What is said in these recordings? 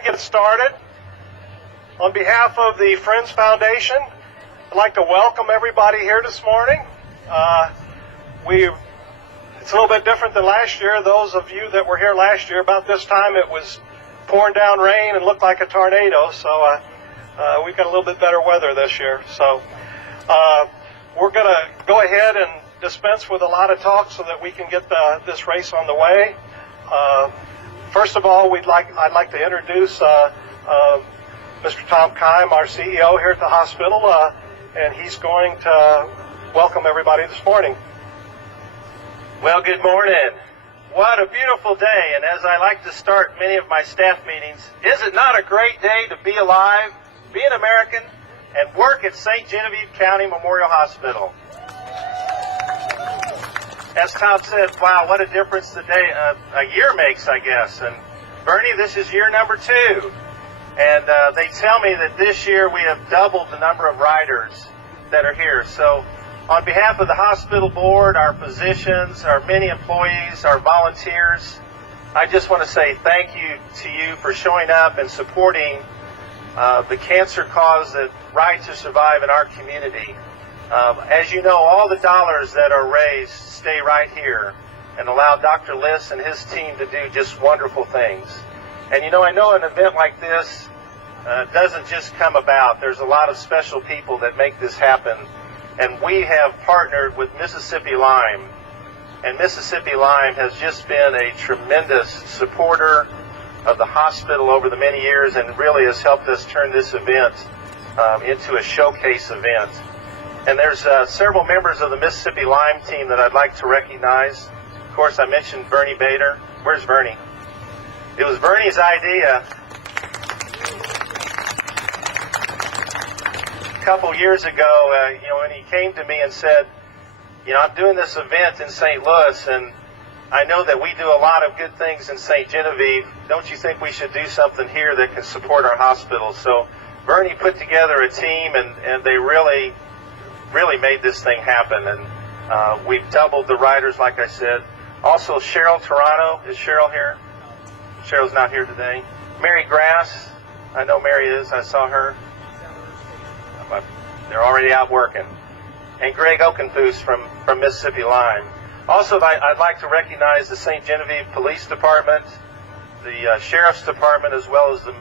ahead and get started. On behalf of the Friends Foundation, I'd like to welcome everybody here this morning. It's a little bit different than last year. Those of you that were here last year, about this time it was pouring down rain and looked like a tornado, so we've got a little bit better weather this year. So we're going to go ahead and dispense with a lot of talk so that we can get this race on the way. First of all, I'd like to introduce Mr. Tom Keim, our CEO here at the hospital, and he's going to welcome everybody this morning. Well, good morning. What a beautiful day, and as I like to start many of my staff meetings, is it not a great day to be alive, be an American, and work at St. Genevieve County Memorial Hospital? As Tom said, wow, what a difference a year makes, I guess. And Bernie, this is year number 2. And they tell me that this year we have doubled the number of riders that are here. So on behalf of the hospital board, our physicians, our many employees, our volunteers, I just want to say thank you to you for showing up and supporting the cancer cause that Ride to Survive in our community. As you know, all the dollars that are raised stay right here and allow Dr. Liss and his team to do just wonderful things. And you know, I know an event like this doesn't just come about. There's a lot of special people that make this happen. And we have partnered with Mississippi Lime. And Mississippi Lime has just been a tremendous supporter of the hospital over the many years and really has helped us turn this event into a showcase event. And there's several members of the Mississippi Lime team that I'd like to recognize. Of course, I mentioned Bernie Bader. Where's Bernie? It was Bernie's idea a couple years ago, when he came to me and said, I'm doing this event in St. Louis, and I know that we do a lot of good things in St. Genevieve. Don't you think we should do something here that can support our hospital? So Bernie put together a team, and they really made this thing happen. And we've doubled the riders, like I said. Also, Cheryl Toronto. Is Cheryl here? Cheryl's not here today. Mary Grass. I know Mary is. I saw her. They're already out working. And Greg Okenfoos from Mississippi Lime. Also, I'd like to recognize the St. Genevieve Police Department, the Sheriff's Department, as well as the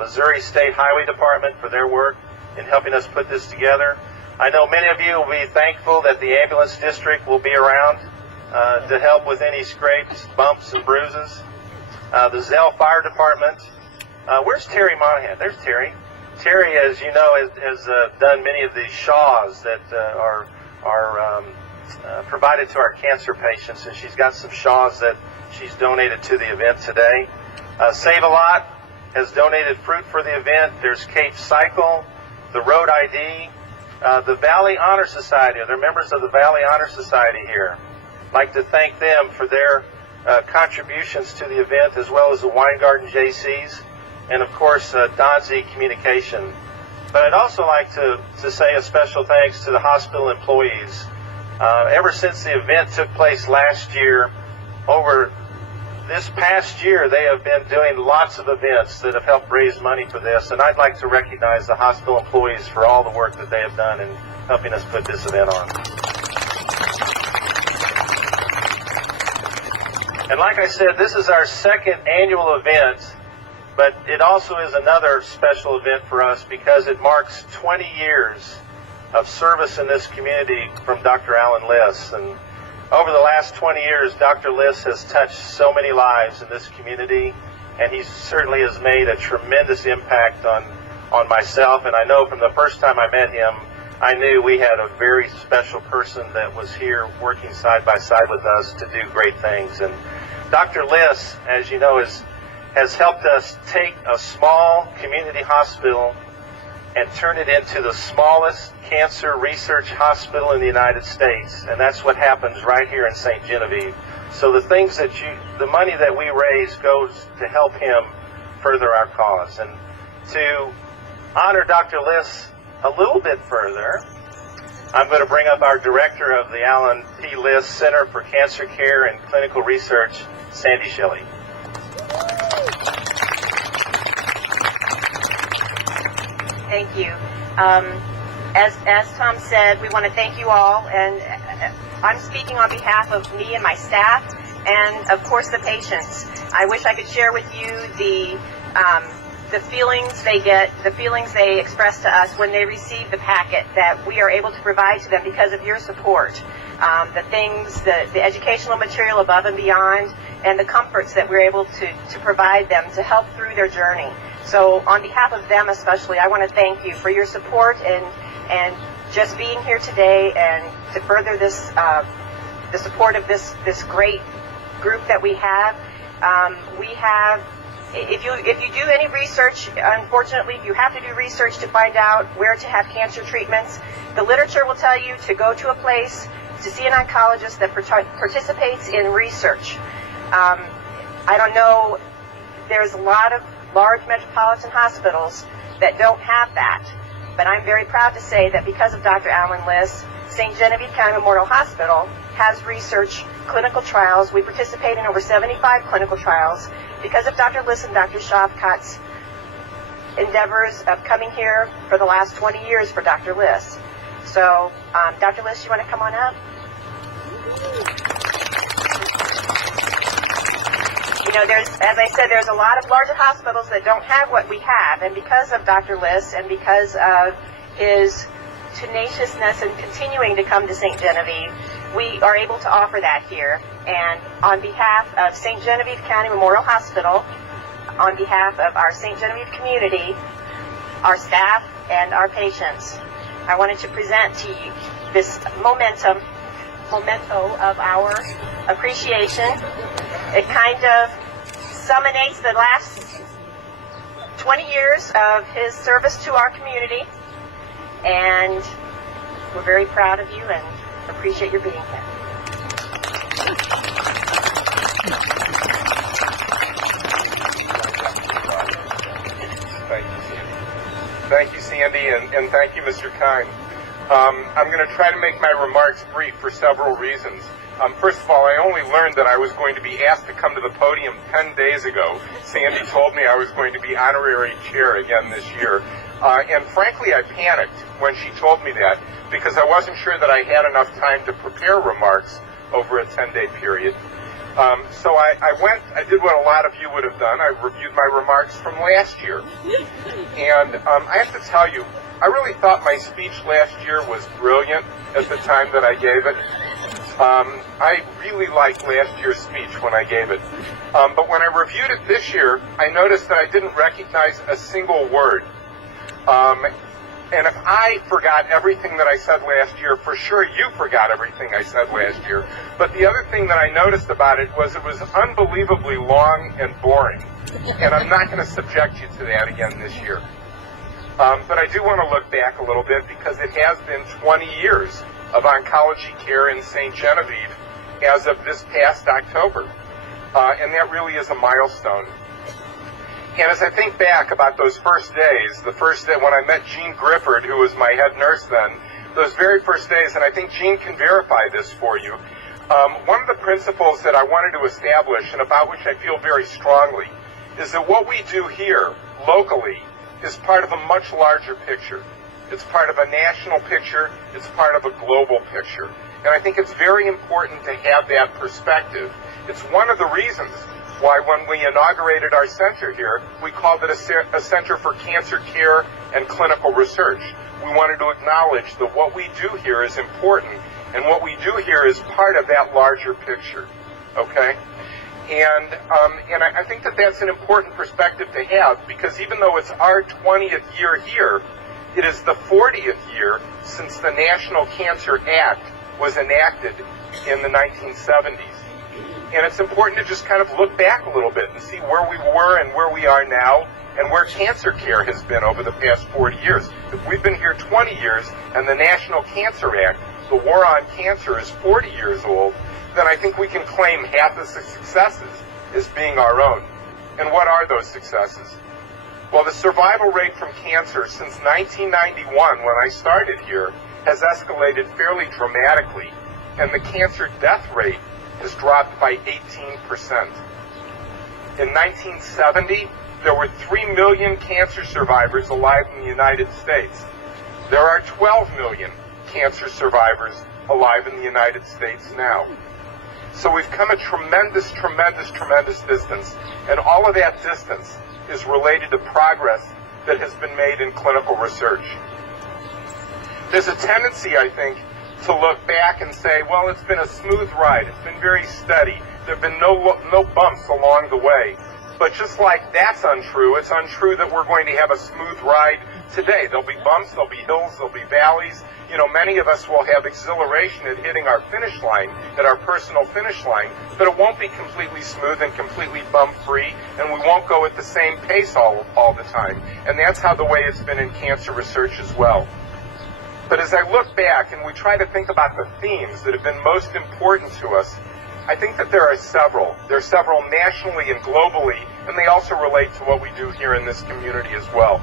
Missouri State Highway Department for their work in helping us put this together. I know many of you will be thankful that the ambulance district will be around to help with any scrapes, bumps, and bruises. The Zell Fire Department. Where's Terry Monahan? There's Terry. Terry, as you know, has done many of the shaws that are provided to our cancer patients, and she's got some shaws that she's donated to the event today. Save a Lot has donated fruit for the event. There's Cape Cycle, the Road ID, the Valley Honor Society. They're members of the Valley Honor Society here. I'd like to thank them for their contributions to the event, as well as the Weingarten JCs, and of course Donzi Communication. But I'd also like to say a special thanks to the hospital employees. Ever since the event took place last year, over this past year, they have been doing lots of events that have helped raise money for this, and I'd like to recognize the hospital employees for all the work that they have done in helping us put this event on. And like I said, this is our second annual event, but it also is another special event for us because it marks 20 years of service in this community from Dr. Alan Liss. And over the last 20 years, Dr. Liss has touched so many lives in this community, and he certainly has made a tremendous impact on myself. And I know from the first time I met him, I knew we had a very special person that was here working side by side with us to do great things. And Dr. Liss, as you know, has helped us take a small community hospital and turn it into the smallest cancer research hospital in the United States. And that's what happens right here in St. Genevieve. So the money that we raise goes to help him further our cause. And to honor Dr. Liss a little bit further, I'm going to bring up our director of the Alan P. Liss Center for Cancer Care and Clinical Research, Sandy Shelley. Thank you. As Tom said, we want to thank you all, and I'm speaking on behalf of me and my staff, and of course the patients. I wish I could share with you the feelings they get, the feelings they express to us when they receive the packet that we are able to provide to them because of your support. The things, the educational material above and beyond, and the comforts that we're able to provide them to help through their journey. So on behalf of them especially, I want to thank you for your support and just being here today and to further this the support of this great group that we have. If you do any research, unfortunately, you have to do research to find out where to have cancer treatments. The literature will tell you to go to a place to see an oncologist that participates in research. I don't know, there's a lot of large metropolitan hospitals that don't have that, but I'm very proud to say that because of Dr. Alan Liss, St. Genevieve County Memorial Hospital has research clinical trials. We participate in over 75 clinical trials because of Dr. Liss and Dr. Shopcott's endeavors of coming here for the last 20 years for Dr. Liss. So, Dr. Liss, you want to come on up? You know, as I said, there's a lot of larger hospitals that don't have what we have, and because of Dr. Liss and because of his tenaciousness in continuing to come to St. Genevieve, we are able to offer that here. And on behalf of St. Genevieve County Memorial Hospital, on behalf of our St. Genevieve community, our staff, and our patients, I wanted to present to you this memento of our appreciation. It kind of summates the last 20 years of his service to our community, and we're very proud of you and appreciate your being here. Thank you, Sandy, and thank you, Mr. Kine. I'm going to try to make my remarks brief for several reasons. First of all, I only learned that I was going to be asked to come to the podium 10 days ago. Sandy told me I was going to be honorary chair again this year. And frankly, I panicked when she told me that because I wasn't sure that I had enough time to prepare remarks over a 10-day period. So I did what a lot of you would have done. I reviewed my remarks from last year. And I have to tell you, I really thought my speech last year was brilliant at the time that I gave it. I really liked last year's speech when I gave it. But when I reviewed it this year, I noticed that I didn't recognize a single word. And if I forgot everything that I said last year, for sure you forgot everything I said last year. But the other thing that I noticed about it was unbelievably long and boring. And I'm not going to subject you to that again this year. But I do want to look back a little bit because it has been 20 years of oncology care in St. Genevieve as of this past October. And that really is a milestone. And as I think back about those first days, the first day when I met Jean Grifford, who was my head nurse then, those very first days, and I think Jean can verify this for you, one of the principles that I wanted to establish and about which I feel very strongly is that what we do here locally is part of a much larger picture. It's part of a national picture. It's part of a global picture. And I think it's very important to have that perspective. It's one of the reasons why when we inaugurated our center here, we called it a Center for Cancer Care and Clinical Research. We wanted to acknowledge that what we do here is important, and what we do here is part of that larger picture, okay? And I think that that's an important perspective to have, because even though it's our 20th year here, it is the 40th year since the National Cancer Act was enacted in the 1970s. And it's important to just kind of look back a little bit and see where we were and where we are now and where cancer care has been over the past 40 years. If we've been here 20 years and the National Cancer Act, the war on cancer, is 40 years old, then I think we can claim half the successes as being our own. And what are those successes? Well, the survival rate from cancer since 1991, when I started here, has escalated fairly dramatically, and the cancer death rate has dropped by 18%. In 1970, there were 3 million cancer survivors alive in the United States. There are 12 million cancer survivors alive in the United States now. So we've come a tremendous, tremendous, tremendous distance, and all of that distance is related to progress that has been made in clinical research. There's a tendency, I think, to look back and say, well, it's been a smooth ride. It's been very steady. There have been no bumps along the way. But just like that's untrue, it's untrue that we're going to have a smooth ride today. There'll be bumps, there'll be hills, there'll be valleys. You know, many of us will have exhilaration at hitting our finish line, at our personal finish line, but it won't be completely smooth and completely bump-free, and we won't go at the same pace all the time. And that's how the way it's been in cancer research as well. But as I look back and we try to think about the themes that have been most important to us, I think that there are several. There are several nationally and globally, and they also relate to what we do here in this community as well.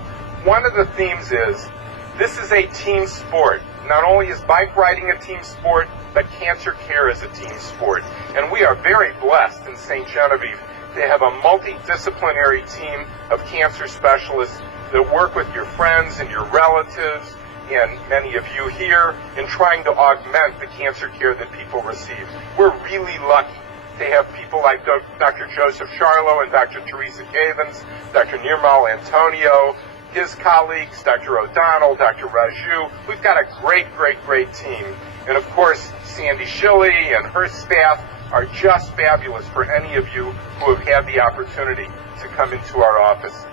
One of the themes is, this is a team sport. Not only is bike riding a team sport, but cancer care is a team sport. And we are very blessed in St. Genevieve to have a multidisciplinary team of cancer specialists that work with your friends and your relatives and many of you here in trying to augment the cancer care that people receive. We're really lucky to have people like Dr. Joseph Charlo and Dr. Teresa Cavens, Dr. Nirmal Antonio, his colleagues, Dr. O'Donnell, Dr. Raju. We've got a great, great, great team. And of course, Sandy Shilley and her staff are just fabulous for any of you who have had the opportunity to come into our office.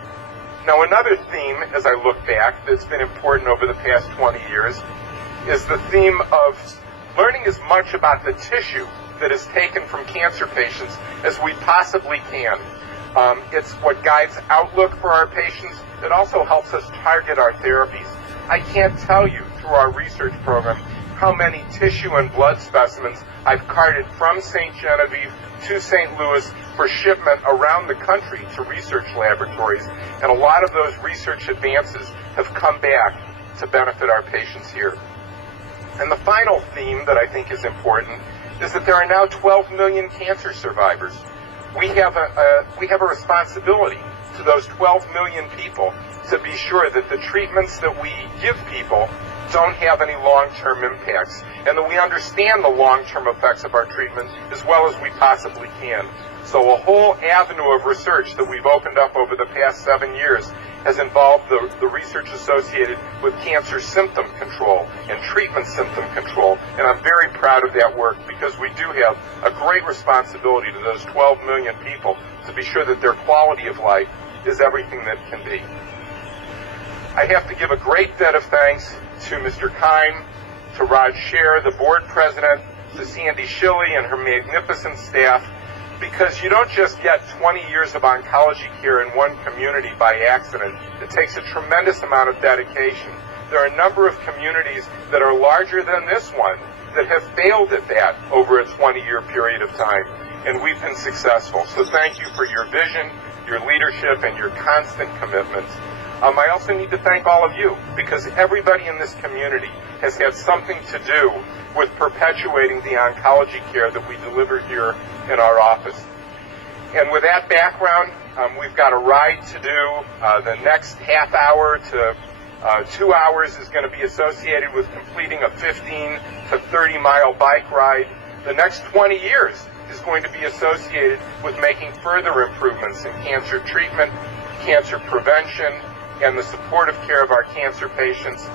Now, another theme, as I look back, that's been important over the past 20 years is the theme of learning as much about the tissue that is taken from cancer patients as we possibly can. It's what guides outlook for our patients. It also helps us target our therapies. I can't tell you through our research program how many tissue and blood specimens I've carted from St. Genevieve to St. Louis for shipment around the country to research laboratories. And a lot of those research advances have come back to benefit our patients here. And the final theme that I think is important is that there are now 12 million cancer survivors. We have a responsibility to those 12 million people to be sure that the treatments that we give people don't have any long-term impacts, and that we understand the long-term effects of our treatment as well as we possibly can. So a whole avenue of research that we've opened up over the past 7 years has involved the research associated with cancer symptom control and treatment symptom control, and I'm very proud of that work because we do have a great responsibility to those 12 million people to be sure that their quality of life is everything that can be. I have to give a great debt of thanks to Mr. Kine, to Raj Sher, the board president, to Sandy Shilley and her magnificent staff, because you don't just get 20 years of oncology care in one community by accident. It takes a tremendous amount of dedication. There are a number of communities that are larger than this one that have failed at that over a 20-year period of time, and we've been successful. So thank you for your vision, your leadership, and your constant commitment. I also need to thank all of you, because everybody in this community has had something to do with perpetuating the oncology care that we deliver here in our office. And with that background, we've got a ride to do. The next half hour to 2 hours is going to be associated with completing a 15 to 30 mile bike ride. The next 20 years is going to be associated with making further improvements in cancer treatment, cancer prevention, and the supportive care of our cancer patients.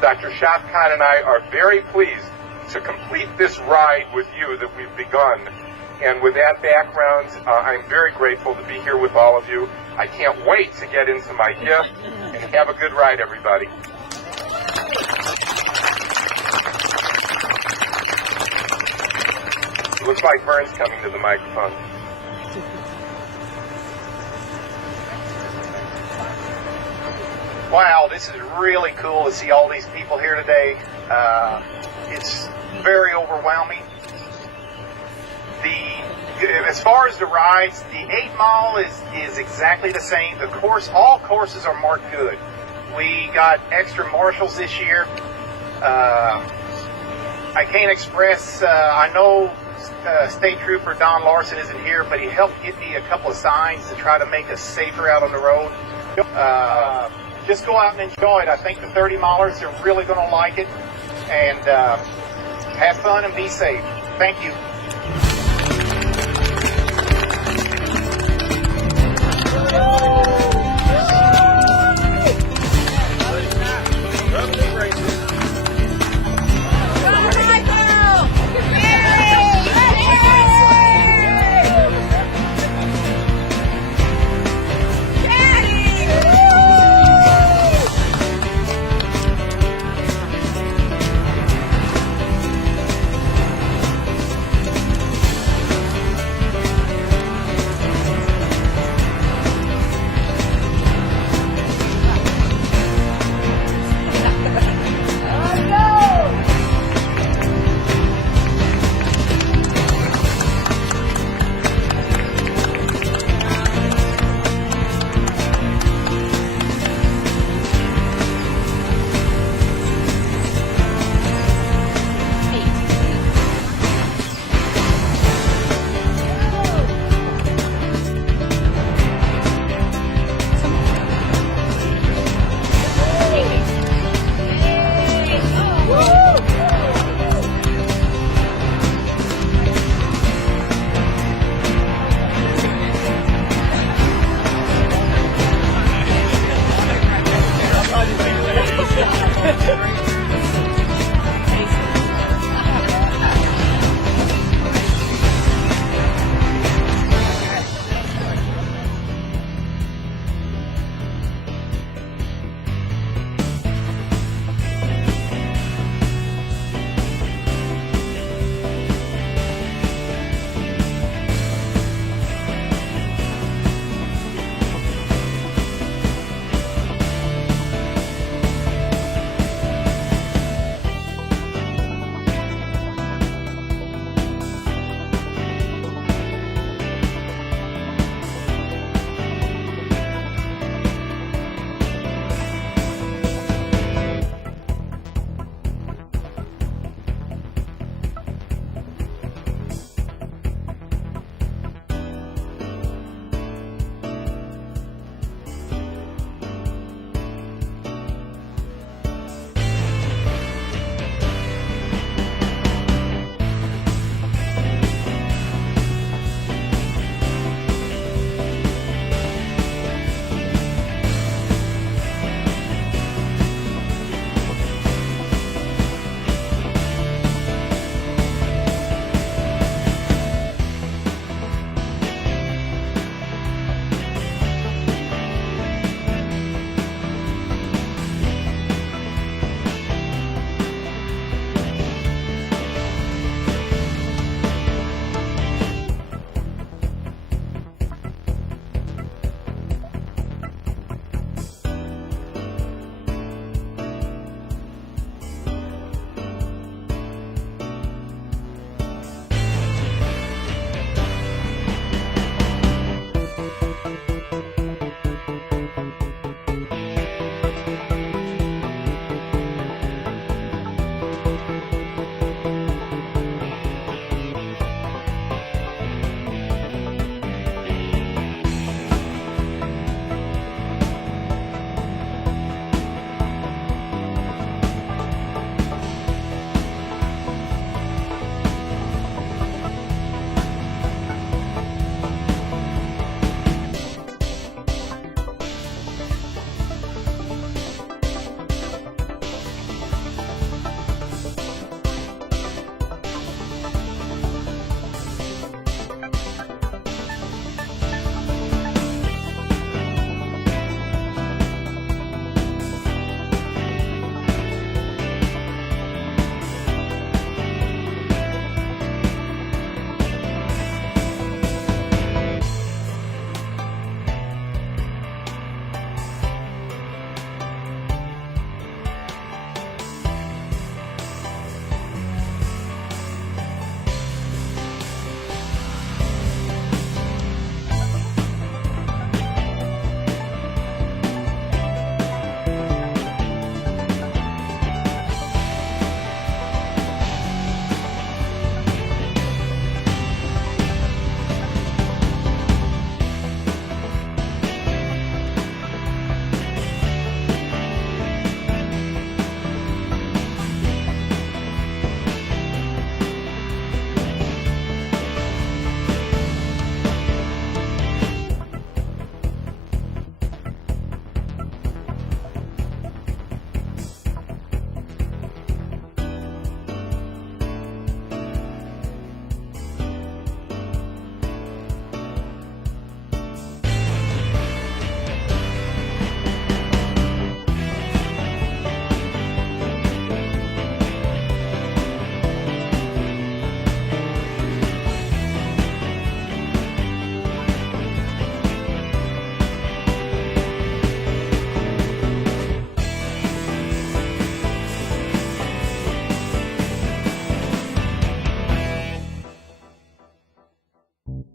Dr. Shafkat and I are very pleased to complete this ride with you that we've begun. And with that background, I'm very grateful to be here with all of you. I can't wait to get into my gift, and have a good ride, everybody. It looks like Vern's coming to the microphone. Wow, this is really cool to see all these people here today. It's very overwhelming. As far as the rides, the 8 Mile is exactly the same. The course, all courses are marked good. We got extra marshals this year. I can't express, I know State Trooper Don Larson isn't here, but he helped get me a couple of signs to try to make us safer out on the road. Just go out and enjoy it. I think the 30 milers are really going to like it. And have fun and be safe. Thank you.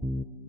you.